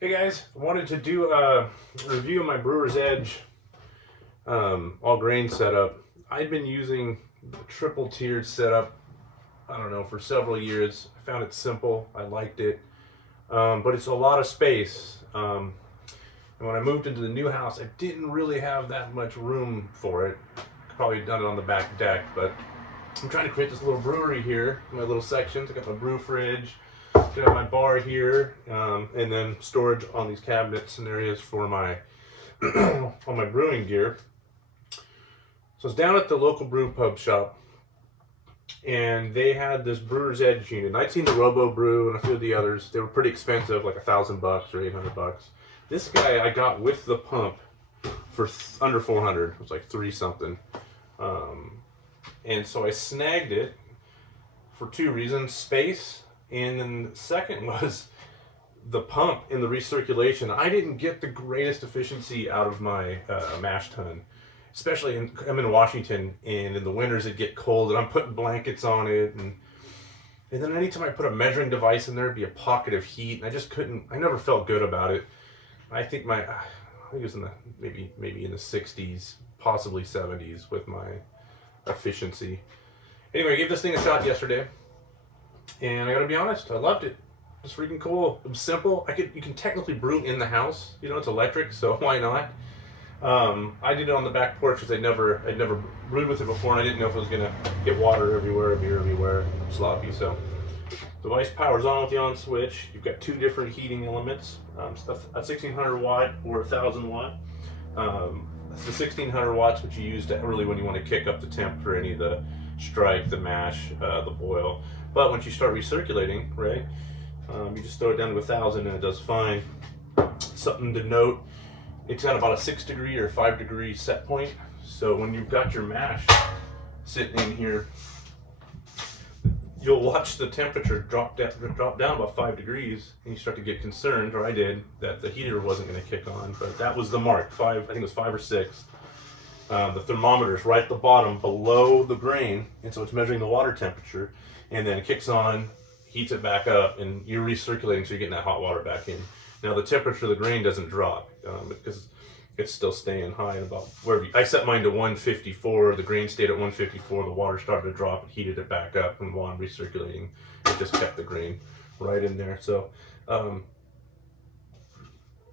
Hey guys, I wanted to do a review of my Brewer's Edge all grain setup. I've been using the triple tiered setup, I don't know, for several years. I found it simple, I liked it, but it's a lot of space. And when I moved into the new house, I didn't really have that much room for it. I could probably have done it on the back deck, but I'm trying to create this little brewery here, my little sections. I got my brew fridge, got my bar here, and then storage on these cabinets and areas for my all my brewing gear. So it's down at the local brew pub shop, and they had this Brewer's Edge unit. And I'd seen the Robo Brew and a few of the others. They were pretty expensive, like $1,000 or $800. This guy I got with the pump for under 400. It was like three something. And so I snagged it for two reasons: space, and then the second was the pump and the recirculation. I didn't get the greatest efficiency out of my mash tun, especially I'm in Washington, and in the winters it get cold, and I'm putting blankets on it, and then anytime I put a measuring device in there, it'd be a pocket of heat, and I just couldn't. I never felt good about it. I think it was in the maybe in the 60s, possibly 70s with my efficiency. Anyway, I gave this thing a shot yesterday, and I gotta be honest, I loved it. It's freaking cool. It was simple. You can technically brew in the house. You know, it's electric, so why not? I did it on the back porch because I'd never brewed with it before, and I didn't know if it was gonna get water everywhere, beer everywhere, sloppy. So the device powers on with the on switch. You've got two different heating elements, a 1600 watt or 1000 watt. The 1600 watts, which you use to really when you want to kick up the temp for any of the strike, the mash, the boil. But once you start recirculating, right, you just throw it down to 1000 and it does fine. Something to note: it's got about a 6 degree or 5 degree set point. So when you've got your mash sitting in here, you'll watch the temperature drop down about 5 degrees, and you start to get concerned, or I did, that the heater wasn't going to kick on. But that was the mark. I think it was 5 or 6. The thermometer's right at the bottom below the grain, and so it's measuring the water temperature, and then it kicks on, heats it back up, and you're recirculating, so you're getting that hot water back in. Now the temperature of the grain doesn't drop because it's still staying high and about wherever I set mine to 154. The grain stayed at 154. The water started to drop and heated it back up, and while I'm recirculating, it just kept the grain right in there. So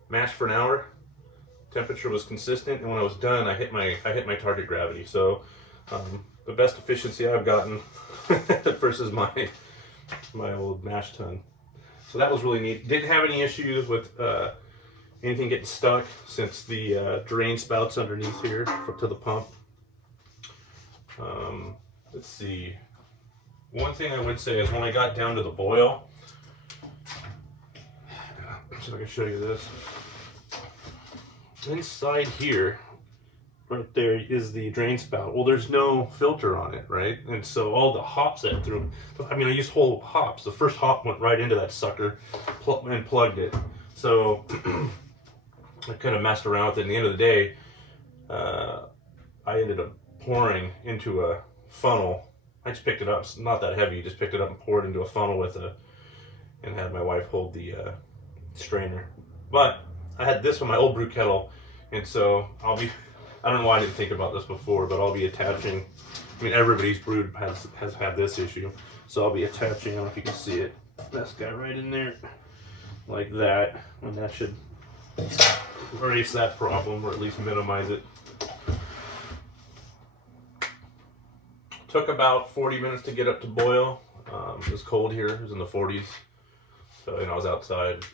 mash for an hour. Temperature was consistent, and when I was done, I hit my target gravity. So the best efficiency I've gotten versus my old mash tun. So that was really neat. Didn't have any issues with anything getting stuck, since the drain spout's underneath here to the pump. Let's see. One thing I would say is when I got down to the boil, so I can show you this. Inside here, right there, is the drain spout. Well, there's no filter on it, right? And so all the hops that through, I used whole hops. The first hop went right into that sucker and plugged it. So I kind of messed around with it. At the end of the day, I ended up pouring into a funnel. I just picked it up. It's not that heavy. Just picked it up and poured into a funnel and had my wife hold the strainer. But I had this on my old brew kettle, and so I don't know why I didn't think about this before, but I'll be attaching, everybody's brewed has had this issue, so I'll be attaching, I don't know if you can see it, this guy right in there, like that, and that should erase that problem, or at least minimize it. Took about 40 minutes to get up to boil. It was cold here, it was in the 40s, so I was outside.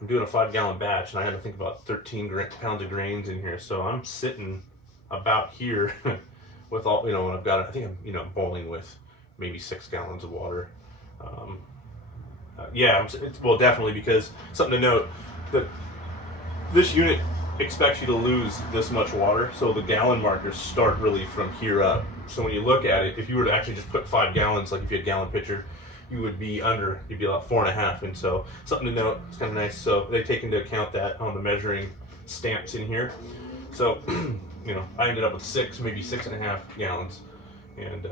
I'm doing a 5-gallon batch, and I had to think about 13 pounds of grains in here, so I'm sitting about here with all, when I've got it, I think I'm boiling with maybe 6 gallons of water. Well, definitely, because something to note, that this unit expects you to lose this much water, so the gallon markers start really from here up. So when you look at it, if you were to actually just put 5 gallons, like if you had a gallon pitcher, you'd be about 4.5, and so something to note. It's kind of nice. So they take into account that on the measuring stamps in here. So I ended up with 6, maybe 6.5 gallons, and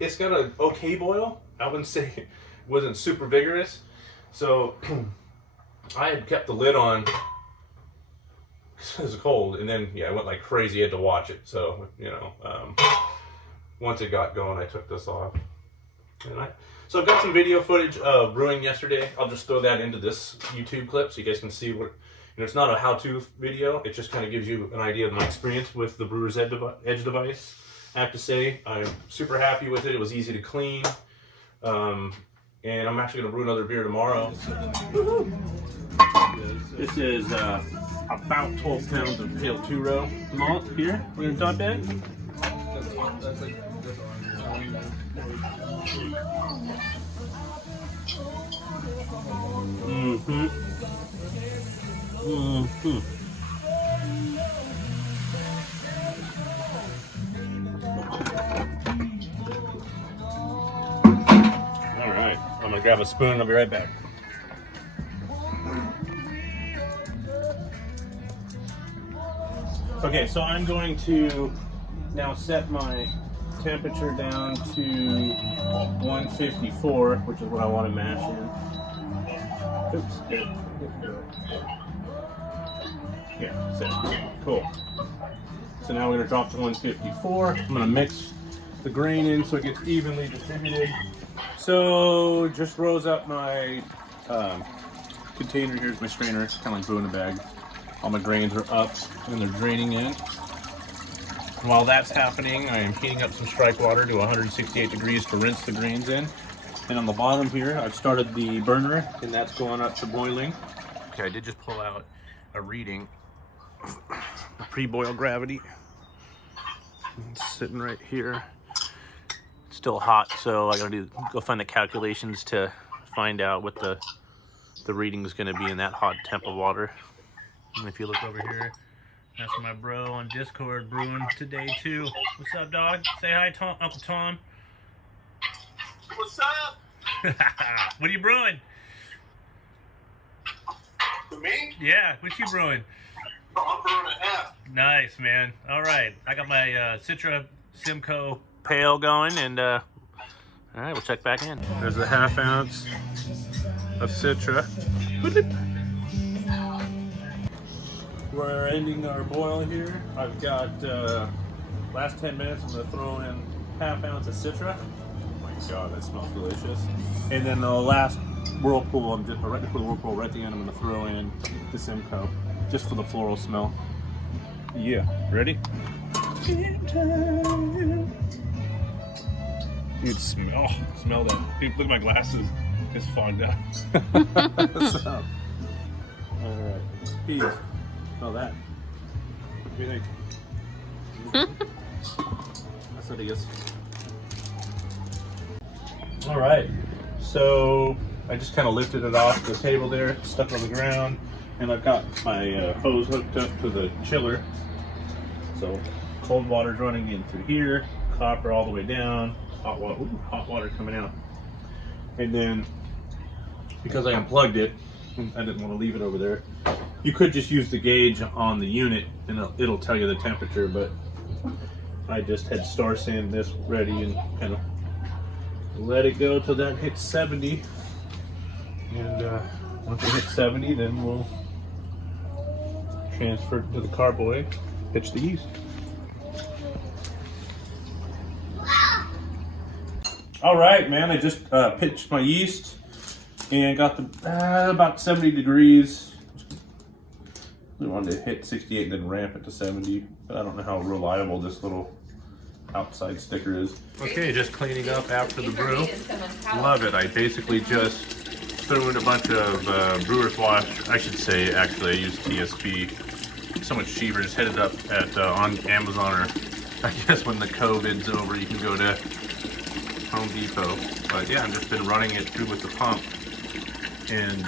it's got an okay boil. I wouldn't say wasn't super vigorous. So I had kept the lid on because it was cold, and then yeah, I went like crazy. I had to watch it. So once it got going, I took this off. And so I've got some video footage of brewing yesterday. I'll just throw that into this YouTube clip so you guys can see what. It's not a how-to video. It just kind of gives you an idea of my experience with the Brewers Edge device. I have to say, I'm super happy with it. It was easy to clean. And I'm actually going to brew another beer tomorrow. This is about 12 pounds of pale 2-row malt here. We're going to top that. Alright, I'm gonna grab a spoon and I'll be right back. Okay, so I'm going to now set my temperature down to 154, which is what I want to mash in. Oops, good. Yeah, set. Cool. So now we're going to drop to 154. I'm going to mix the grain in so it gets evenly distributed. So just rose up my container. Here's my strainer. It's kind of like brewing a bag. All my grains are up and they're draining in. While that's happening, I am heating up some strike water to 168 degrees to rinse the grains in. And on the bottom here, I've started the burner, and that's going up to boiling. Okay, I did just pull out a reading, a pre-boil gravity. It's sitting right here. It's still hot, so I gotta go find the calculations to find out what the reading is gonna be in that hot temp of water. And if you look over here, that's my bro on Discord brewing today too. What's up, dog? Say hi, Tom, Uncle Tom. What's up? What are you brewing? For me? Yeah, what you brewing? Oh, I'm brewing a half. Nice, man. All right, I got my Citra Simcoe pail going, and all right, we'll check back in. There's a ½ ounce of Citra. We're ending our boil here. I've got last 10 minutes. I'm gonna throw in ½ ounce of Citra. Oh my God, that smells delicious. And then the last whirlpool, I'm just right before the whirlpool, right at the end, I'm gonna throw in the Simcoe, just for the floral smell. Yeah, ready? Dude, smell that. Dude, look at my glasses. It's fogged up. So, all right, peas. Smell that. What do you think? That's what it is. All right, so I just kind of lifted it off the table there, stuck it on the ground, and I've got my hose hooked up to the chiller. So cold water's running in through here, copper all the way down, hot water coming out. And then because I unplugged it, I didn't want to leave it over there. You could just use the gauge on the unit and it'll tell you the temperature, but I just had star sand this ready and kind of let it go till that hits 70. And once it hits 70, then we'll transfer it to the carboy, pitch the yeast. All right, man, I just pitched my yeast and got the about 70 degrees. We wanted to hit 68 and then ramp it to 70, but I don't know how reliable this little outside sticker is. Okay, just cleaning up after the brew. Love it. I basically just threw in a bunch of Brewer's Wash. I should say, actually, I used TSP. So much cheaper. Just hit it up at on Amazon, or I guess when the COVID's over, you can go to Home Depot. But yeah, I've just been running it through with the pump, and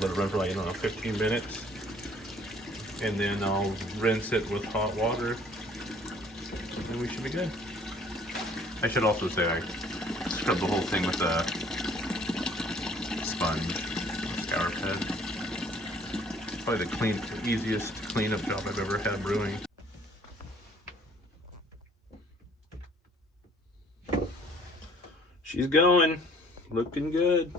let it run for like, I don't know, 15 minutes. And then I'll rinse it with hot water, and we should be good. I should also say I scrubbed the whole thing with a sponge, scour pad. Probably the easiest cleanup job I've ever had brewing. She's going. Looking good.